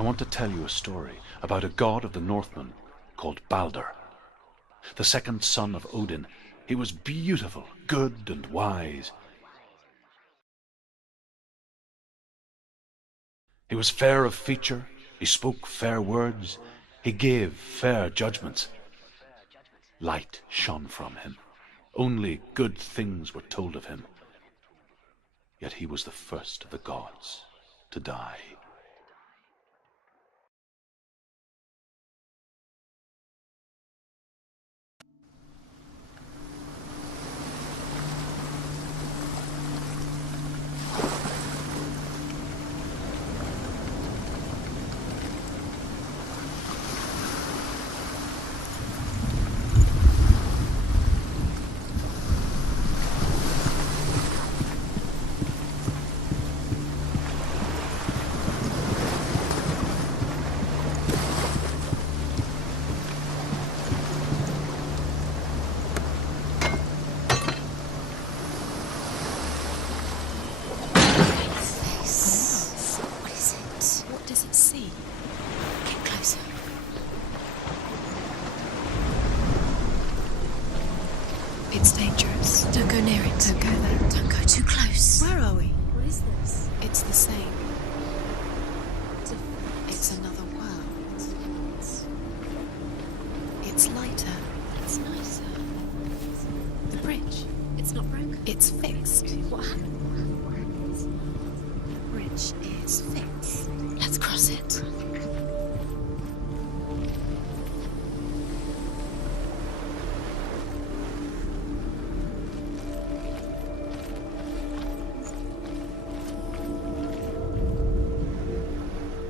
I want to tell you a story about a god of the Northmen called Balder. The second son of Odin, he was beautiful, good and wise. He was fair of feature, he spoke fair words, he gave fair judgments. Light shone from him. Only good things were told of him. Yet he was the first of the gods to die. It's dangerous. Don't go near it. Don't go there. Don't go too close. Where are we? What is this? It's the same. Different. It's another world. It's lighter. It's nicer. The bridge. It's not broken. It's fixed. What happened? The bridge is fixed. Let's cross it.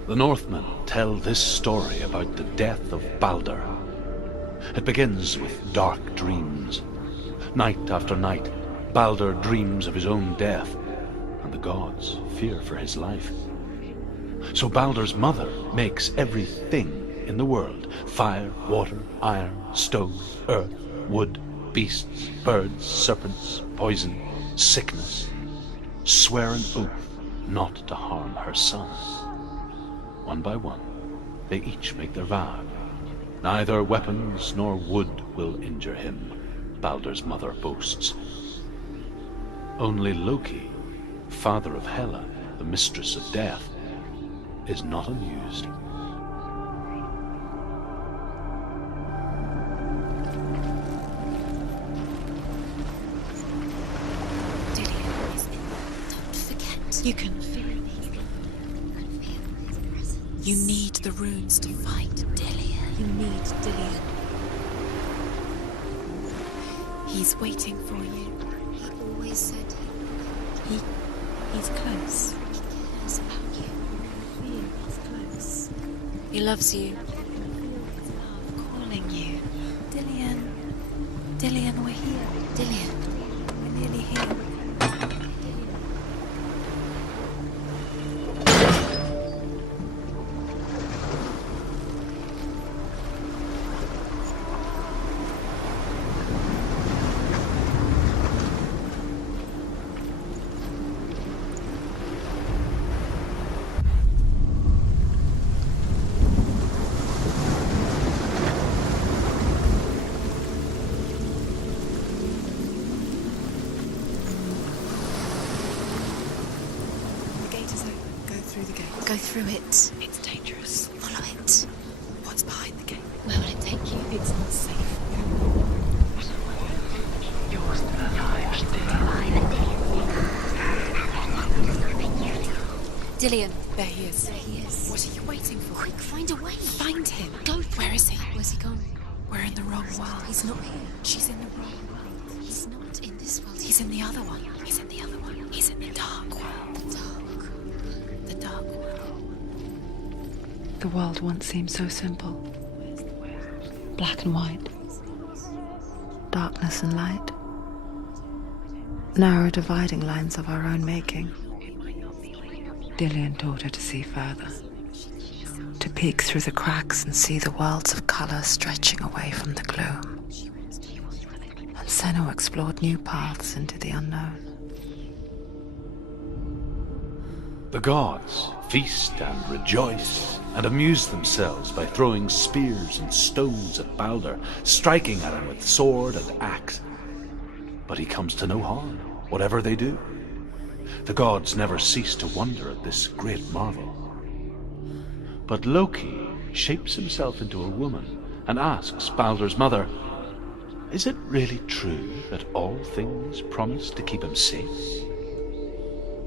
The Northmen tell this story about the death of Balder. It begins with dark dreams. Night after night, Balder dreams of his own death, and the gods fear for his life. So Balder's mother makes everything in the world: fire, water, iron, stone, earth, wood, beasts, birds, serpents, poison, sickness, swear an oath not to harm her son. One by one, they each make their vow. Neither weapons nor wood will injure him, Balder's mother boasts. Only Loki, father of Hela, the mistress of death, is not amused. Dillian is in. Don't forget. You can feel it. You need the runes to fight Dillian. You need Dillian. He's waiting for you. He always said He's close. he cares about you. I feel he's close. He loves you. I feel his love. Calling you. Dillian. Dillian, we're here. Dillian. We're nearly here. Go through it. It's dangerous. Follow it. What's behind the gate? Where will it take you? It's not safe. Dillian. There he is. There he is. What are you waiting for? Quick, find a way. Find him. Go. Where is he? Where's he gone? We're in the wrong world. He's not here. She's in the wrong world. He's not in this world. He's in the other one. He's in the other one. He's in the dark world. the dark. The dark world. The world once seemed so simple. Black and white. Darkness and light. Narrow dividing lines of our own making. Dillian taught her to see further. To peek through the cracks and see the worlds of colour stretching away from the gloom. And Senua explored new paths into the unknown. The gods feast and rejoice and amused themselves by throwing spears and stones at Balder, striking at him with sword and axe. But he comes to no harm, whatever they do. The gods never cease to wonder at this great marvel. But Loki shapes himself into a woman and asks Balder's mother, "Is it really true that all things promise to keep him safe?"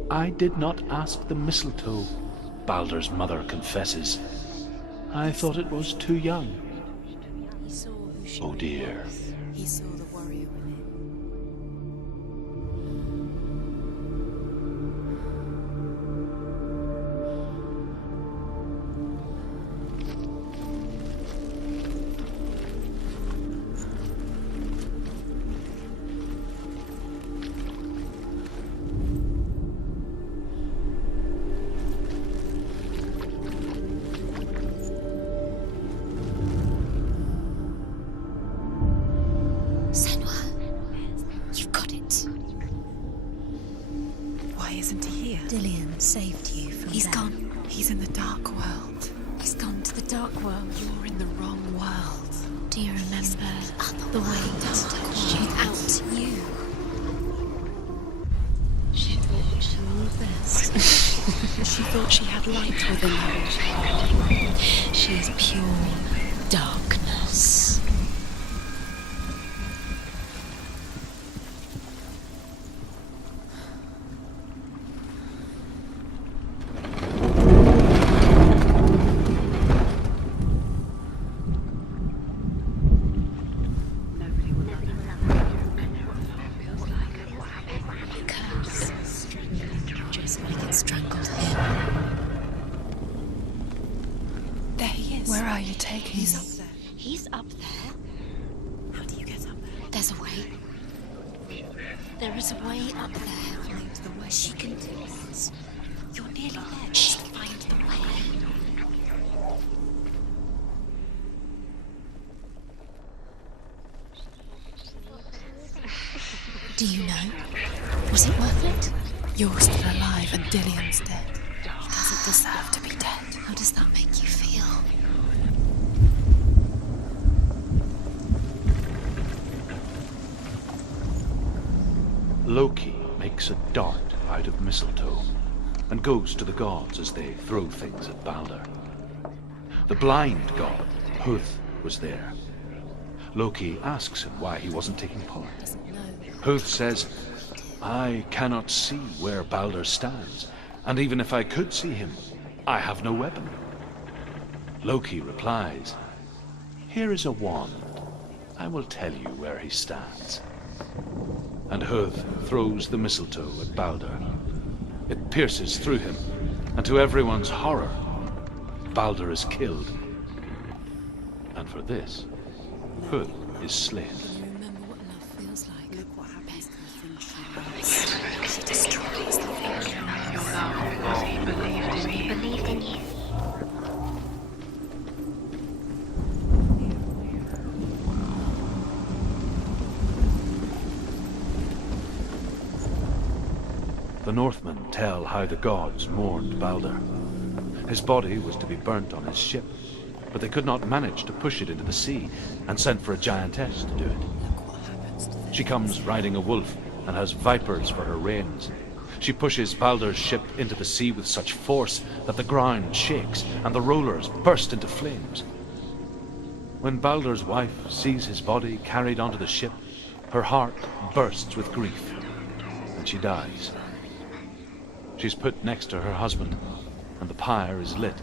"I did not ask the mistletoe," Balder's mother confesses. "I thought it was too young." He saw who she Oh dear. was. He saw the warrior within. Senua, you've got it. Why isn't he here? Dillian saved you from He's death. gone. He's in the dark world. He's gone to the dark world. You're in the wrong world. Do you remember the way to shoot out you? She thought she knew best. She thought she had light within her. She is pure darkness. Curse, just like it strangled him. There he is. Where are you taking He's me? up there. He's up there. How do you get up there? There's a way. There is a way up there. Find the way. She can do it. You're nearly there. She Just can find find the way. Do you know? Was it worth it? You're still alive and Dillian's dead. He doesn't deserve to be dead. How does that make you feel? Loki makes a dart out of mistletoe and goes to the gods as they throw things at Balder. The blind god, Huth, was there. Loki asks him why he wasn't taking part. Huth says, "I cannot see where Balder stands, and even if I could see him, I have no weapon." Loki replies, "Here is a wand. I will tell you where he stands." And Huth throws the mistletoe at Balder. It pierces through him, and to everyone's horror, Balder is killed. And for this, Huth is slain. You remember what love feels like? Look what happens to the things she loves. She destroys the things she loves. Your love was he believed in you. The Northmen tell how the gods mourned Balder. His body was to be burnt on his ship, but they could not manage to push it into the sea and sent for a giantess to do it. Look what happens to the She comes riding a wolf and has vipers for her reins. She pushes Balder's ship into the sea with such force that the ground shakes and the rollers burst into flames. When Balder's wife sees his body carried onto the ship, her heart bursts with grief, and she dies. She's put next to her husband, and the pyre is lit,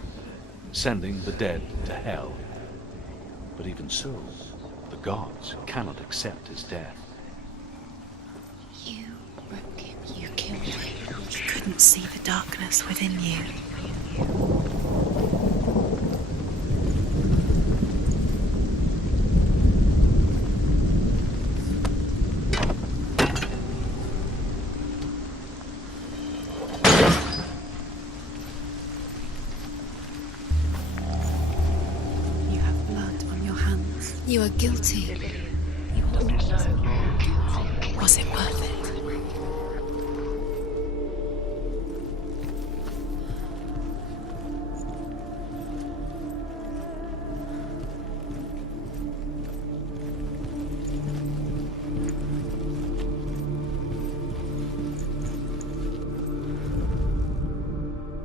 sending the dead to hell. But even so, the gods cannot accept his death. You broke him. You killed him. You couldn't see the darkness within you. You have blood on your hands. You are guilty. Was it worth it?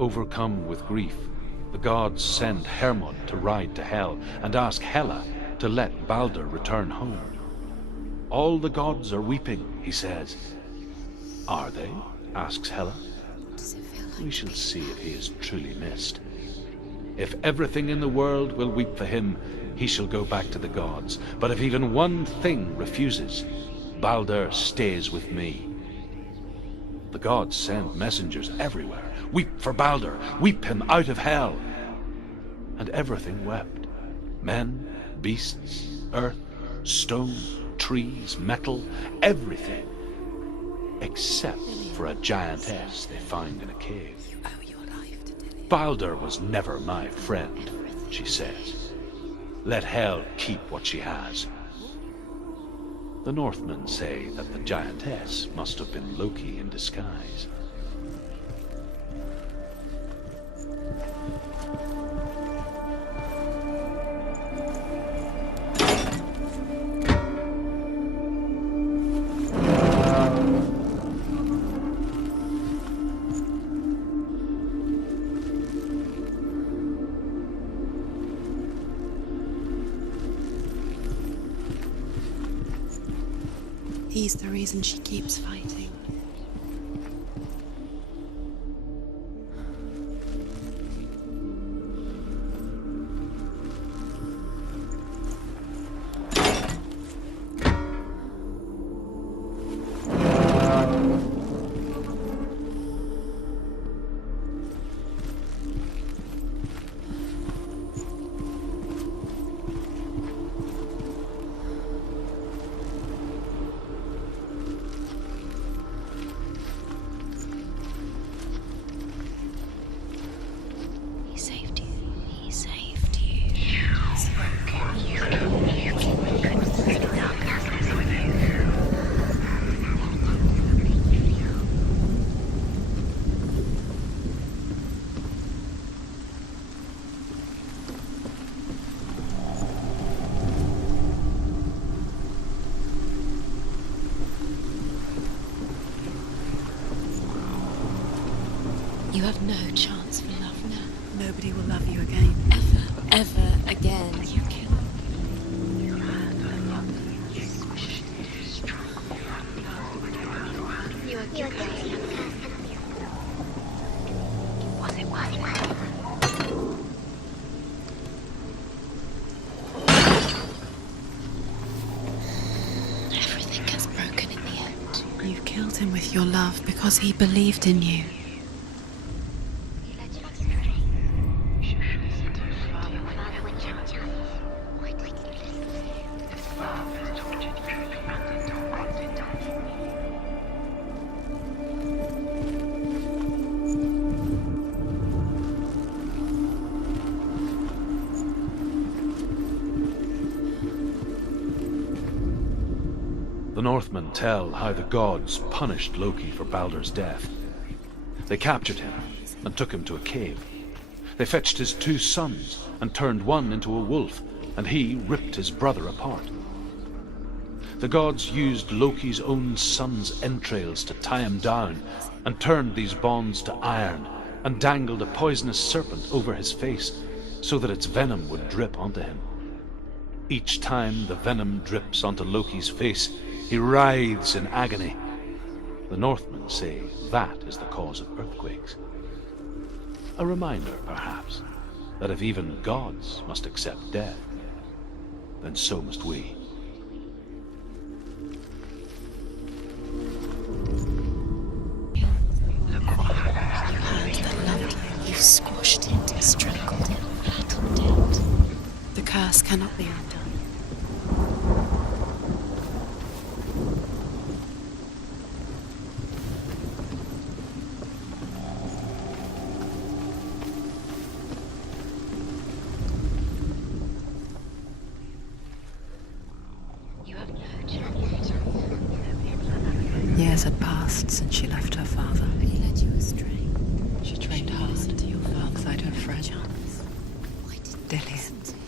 Overcome with grief, the gods send Hermod to ride to Hell and ask Hela to let Balder return home. All the gods are weeping, he says. Are they? Asks Hela. We shall see if he is truly missed. If everything in the world will weep for him, he shall go back to the gods. But if even one thing refuses, Balder stays with me. The gods send messengers everywhere. Weep for Balder, weep him out of Hell. And everything wept. Men, beasts, earth, stone, trees, metal, everything. Except for a giantess they find in a cave. Balder was never my friend, she says. Let Hel keep what she has. The Northmen say that the giantess must have been Loki in disguise. He's the reason she keeps fighting. You have no chance for love now. Nobody will love you again. Ever again. You kill. Was it worth it? Everything gets broken in the end. You killed him with your love because he believed in you. The Northmen tell how the gods punished Loki for Balder's death. They captured him and took him to a cave. They fetched his 2 sons and turned one into a wolf, and he ripped his brother apart. The gods used Loki's own son's entrails to tie him down and turned these bonds to iron and dangled a poisonous serpent over his face so that its venom would drip onto him. Each time the venom drips onto Loki's face, he writhes in agony. The Northmen say that is the cause of earthquakes. A reminder, perhaps, that if even gods must accept death, then so must we. You squashed it, strangled it, flattened it. The curse cannot be undone. Years had passed since she left her father. He led you astray. She trained hard To your alongside her friend, Why didn't you Dillian. listen to him?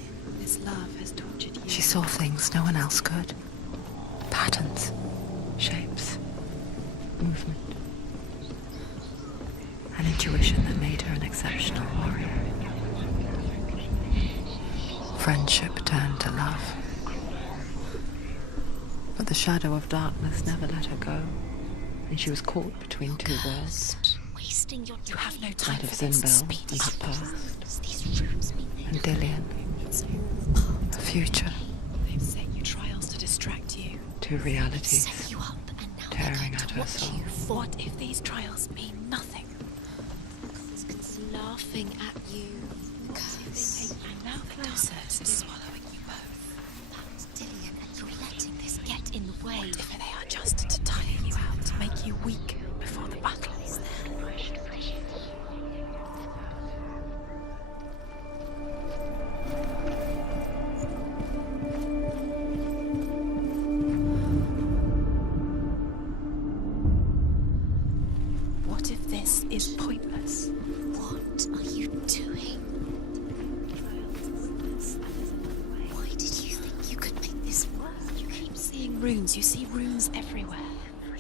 His love has tortured you. She saw things no one else could. Patterns, shapes, movement. An intuition that made her an exceptional warrior. Friendship turned to love. But the shadow of darkness never let her go, and she was caught between two worlds. Wasting your time. You have no time That of for this. Zinbel and her past, These rooms mean and Dillian, her future. They've set you trials to distract you. Two realities set you up, and now tearing they're at going to her watch soul. you fall. What if these trials mean nothing? It's laughing at you. Curse. And now closer to swallowing you both. That's Dillian, and you're letting this get in the way. What if they are just to tire you out, to make you weak before the battle? What if this is pointless? What are you doing? Why did you think you could make this work? You keep seeing runes. You see runes everywhere.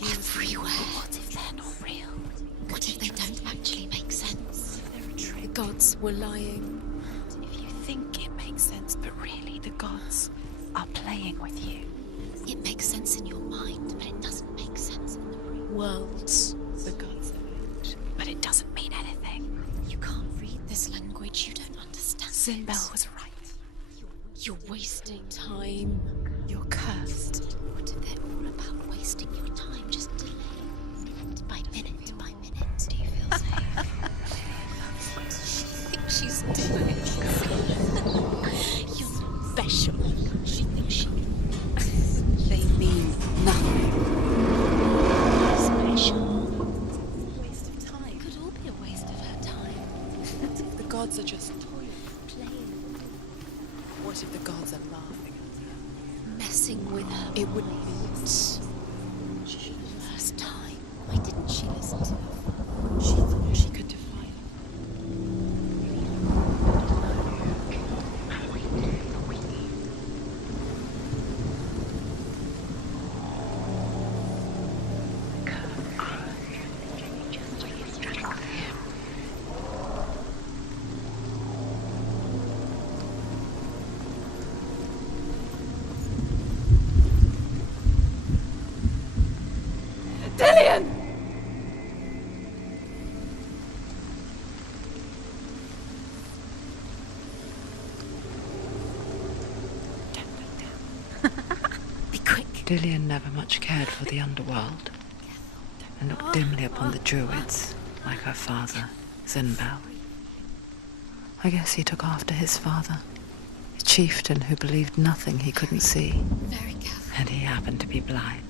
Everywhere. What if they're not real? What if they don't actually make sense? The gods were lying. If you think it makes sense, but really the gods are playing with you. It makes sense in your mind, but it doesn't make sense in the real world. The gods are, but it doesn't mean anything. You can't read this language. You don't understand. Zinbel was right. You're wasting time. You're cursed. What if they're all about wasting your time? Just delaying minute by minute by minute. Do you feel safe? She thinks she's doing it. You're special. She thinks she. They mean nothing. Special. Waste of time. It could all be a waste of her time. What if the gods are just toying? Playing, What if the gods are laughing at her? messing with her. It wouldn't be First time. Why didn't she listen to her? She thought she could defy them. Be quick. Dillian never much cared for the underworld, and looked dimly upon the druids, like her father, Zinbel. I guess he took after his father, a chieftain who believed nothing he couldn't see, Very careful. and he happened to be blind.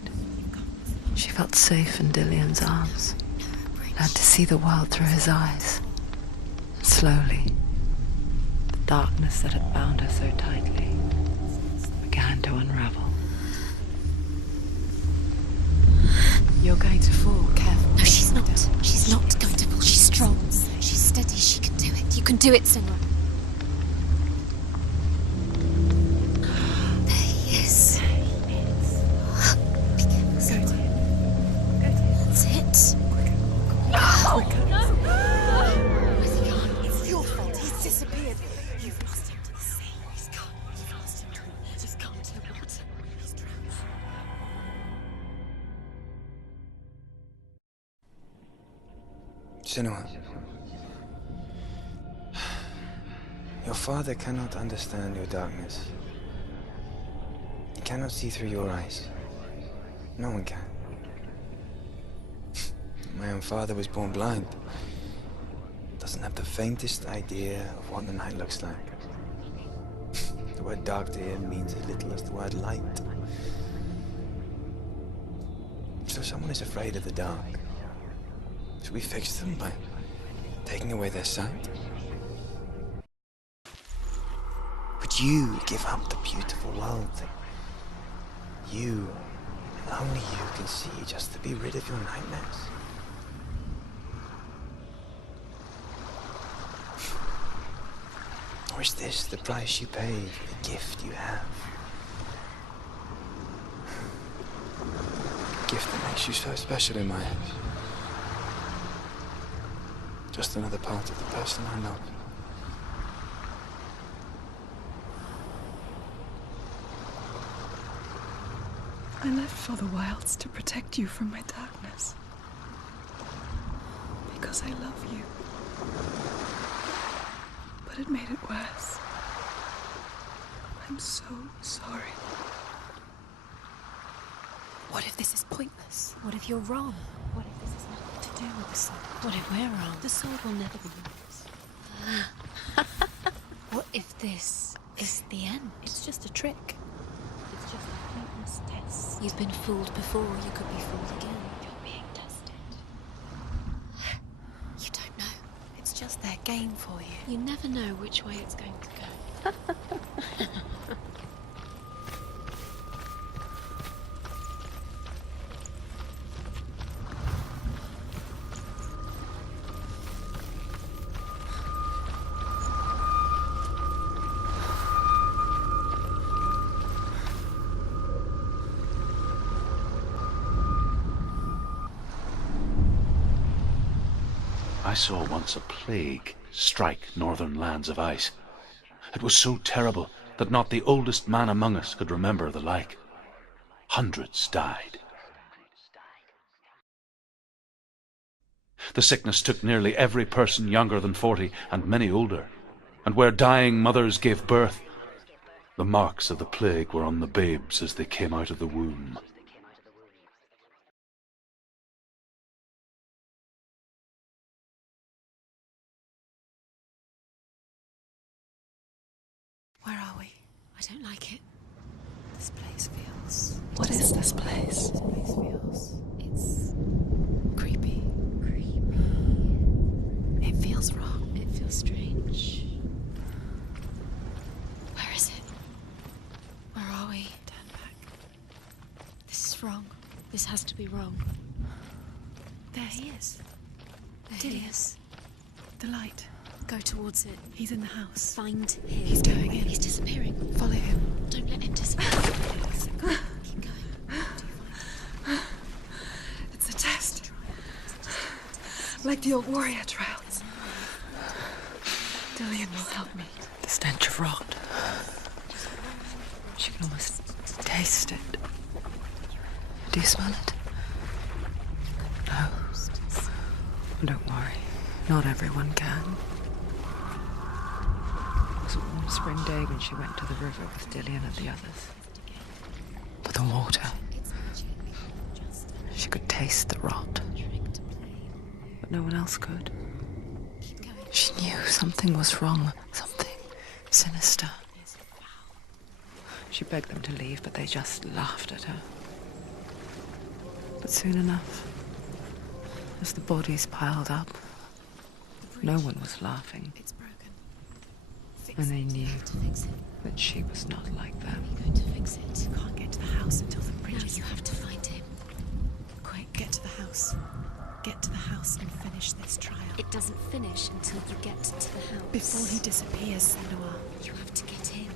She felt safe in Dillian's arms, learned to see the world through his eyes. And slowly, the darkness that had bound her so tightly began to unravel. You're going to fall. Careful. No, she's not. She's not going to fall. She's strong. She's steady. She can do it. You can do it, Senua. There he is. Be careful, Senua. That's it. Where's he gone? It's your fault. He's disappeared. You've lost him to the sea. He's gone. You've lost him. He's gone to the water. He's drowned. Senua, your father cannot understand your darkness. He cannot see through your eyes. No one can. My own father was born blind. Doesn't have the faintest idea of what the night looks like. The word dark to him means as little as the word light. So someone is afraid of the dark. Should we fix them by taking away their sight? Would you give up the beautiful world that you, and only you, can see just to be rid of your nightmares? Or is this the price you pay for the gift you have? A gift that makes you so special in my eyes. Just another part of the person I know. I left for the wilds to protect you from my darkness. Because I love you. But it made it worse. I'm so sorry. What if this is pointless? What if you're wrong? What if this has nothing to do with the sword? What if we're wrong? The sword will never be yours. What if this is the end? It's just a trick. It's just a pointless test. You've been fooled before, you could be fooled again. You're being tested. You don't know. It's just their game for you. You never know which way it's going to go. I saw once a plague strike northern lands of ice. It was so terrible that not the oldest man among us could remember the like. Hundreds died. The sickness took nearly every person younger than 40 and many older, and where dying mothers gave birth, the marks of the plague were on the babes as they came out of the womb. Where are we? I don't like it. This place feels... What is this place? This place feels... It's Creepy. creepy. It feels wrong. It feels strange. Where is it? Where are we? Turn back. This is wrong. This has to be wrong. There he is. There Dillian. he is. The light. Go towards it. He's in the house. Find him. He's going in. He's disappearing. Follow him. Don't let him disappear. Keep going. Do you find him? It's a test. Like the old warrior trials. Dillian will help me. The stench of rot. She can almost taste it. Do you smell it? No. Don't worry. Not everyone can. It was a warm spring day when she went to the river with Dillian and the others. But the water. She could taste the rot. But no one else could. She knew something was wrong. Something sinister. She begged them to leave, but they just laughed at her. But soon enough, as the bodies piled up, no one was laughing. It's broken. And they knew To fix it. that she was not like them. You're going to fix it. You can't get to the house until the bridge Now is you have to find him. Quick, get to the house. Get to the house and finish this trial. It doesn't finish until you get to the house. Before he disappears, Senua. You have to get in.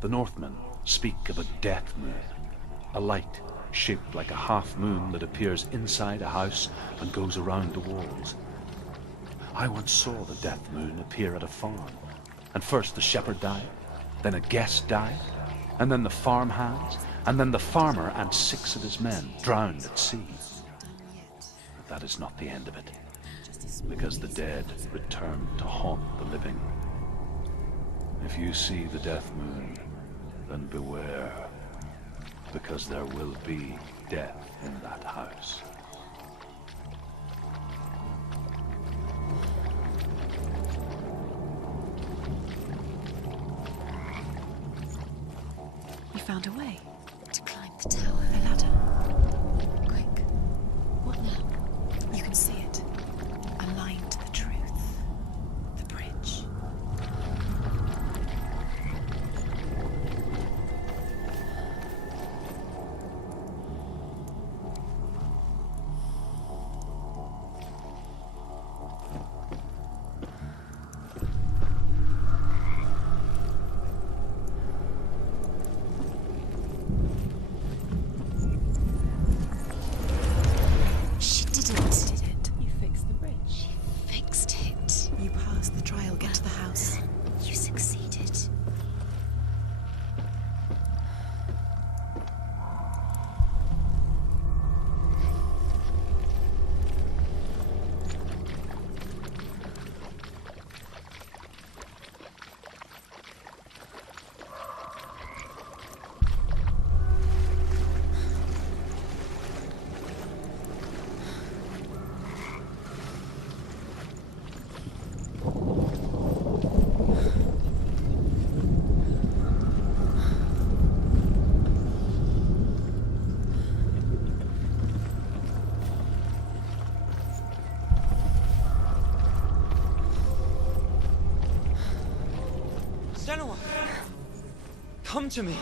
The Northmen speak of a death moon, a light shaped like a half moon that appears inside a house and goes around the walls. I once saw the death moon appear at a farm, and first the shepherd died, then a guest died, and then the farm hands, and then the farmer and 6 of his men drowned at sea. But that is not the end of it, because the dead return to haunt the living. If you see the death moon, then beware, because there will be death in that house. You found a way. To climb the The tower. A ladder. Quick. What now? You can see it. A line to the truth. The bridge. She didn't. Did it? You fixed the bridge. She fixed it. You passed the trial. Get to the house. You succeeded. Senua! Come to me!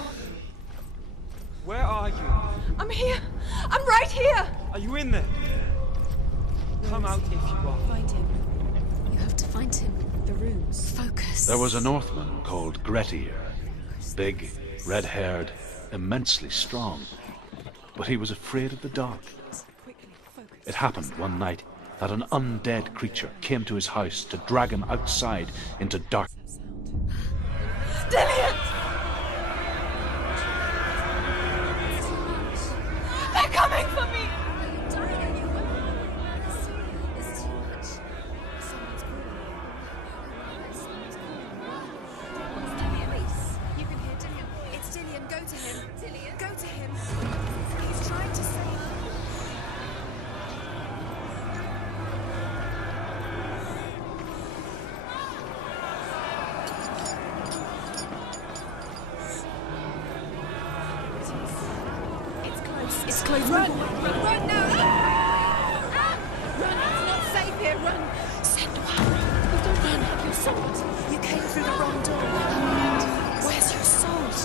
Where are you? I'm here! I'm right here! Are you in there? Come out if you are. Find him. You have to find him. The runes. Focus. There was a Northman called Grettir. Big, red-haired, immensely strong. But he was afraid of the dark. Quickly, focus. It happened one night that an undead creature came to his house to drag him outside into dark. Dillian! They're coming for me! You can hear Dillian. It's Dillian. Go to him. Dillian. Go to him. He's trying to save you. It's close. Run! Run now! Run! It's not safe here! Run! Senua. Don't run. Have your sword. You came through the wrong door. Where's your sword?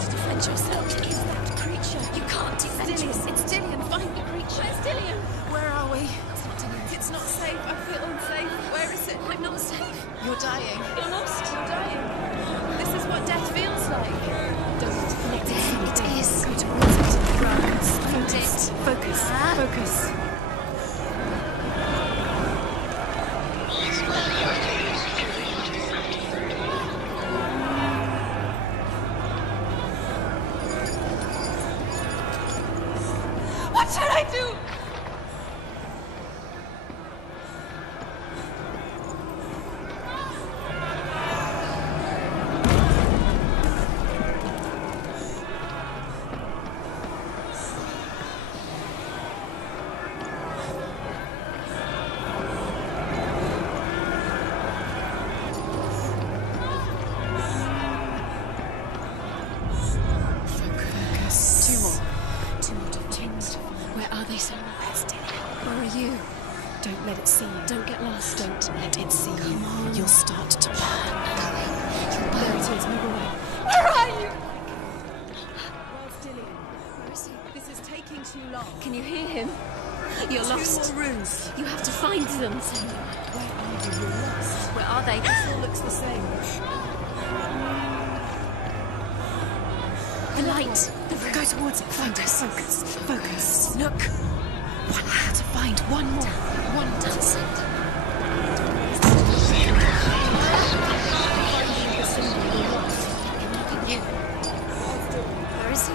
To defend yourself. What is that creature? You can't defend yourself. It's Dillian. Find the creature. Where's Dillian? Where are we? It's not Dillian. It's not safe. I feel unsafe. Where is it? I'm not safe. You're dying. You're lost. You're dying. This is what death feels like. Don't let it. It is. Go towards it. Run. Focus. Focus. Focus. What should I do? Focus. Two more. Where are they, Senua? Where's Dillian? Where are you? Don't let it see you. Don't get lost. Don't let it see you. Come on. You'll start to burn. There it is. Move away. Where are you? Where's Dillian? Where is he? This is taking too long. Can you hear him? You're lost. Two more rooms. You have to find them, Senua. Where are you? You're lost. Where are they? This all looks the same. The light. Go towards it. Focus. Focus. Focus. Look. One more to find. One more. One does it. You. Where is he?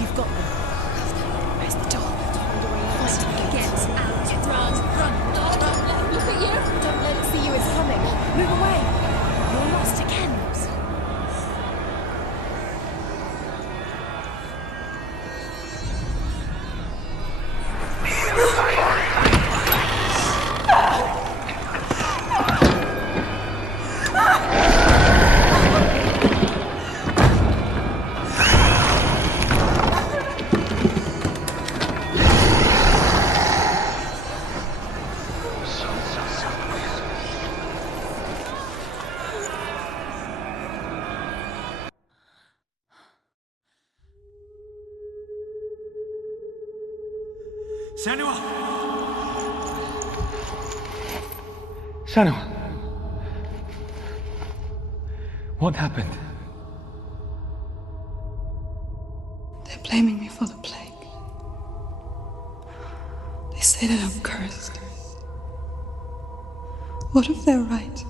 You've got them. Where's the door? Get out. Run. Run. Run. Senua! Senua! What happened? They're blaming me for the plague. They say that I'm cursed. What if they're right?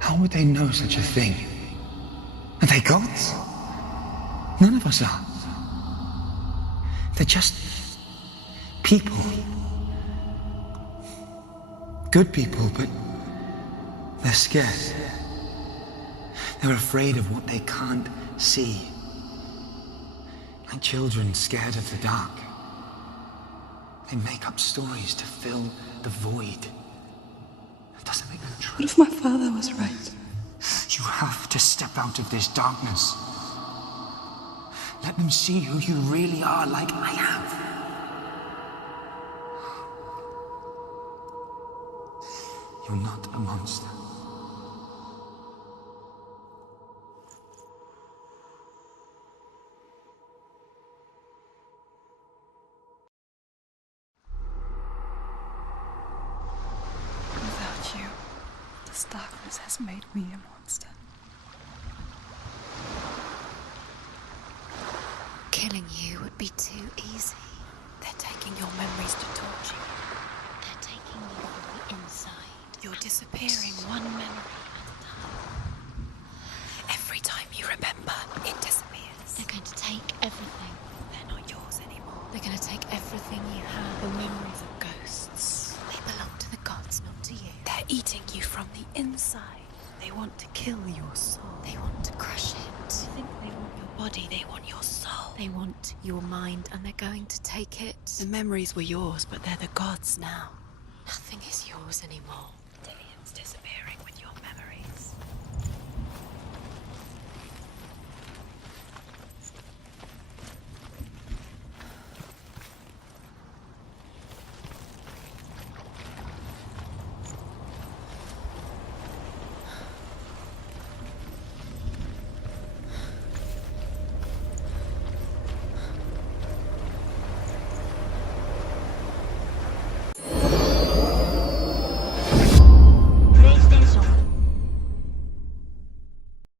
How would they know such a thing? Are they gods? None of us are. They're just people. Good people, but they're scared. They're afraid of what they can't see. Like children scared of the dark. They make up stories to fill the void. That doesn't make them true. What if my father was right? You have to step out of this darkness. Let them see who you really are, like I have. You're not a monster. Without you, this darkness has made me a monster. Killing you would be too easy. They're taking your memories to torture you. They're taking you from the inside. You're disappearing one memory at a time. Every time you remember, it disappears. They're going to take everything. They're not yours anymore. They're going to take everything you have. The memories of ghosts. They belong to the gods, not to you. They're eating you from the inside. They want to kill your soul. They want to crush it. They think they want your body. They want your soul. They want your mind, and they're going to take it. The memories were yours, but they're the gods now. Nothing is yours anymore.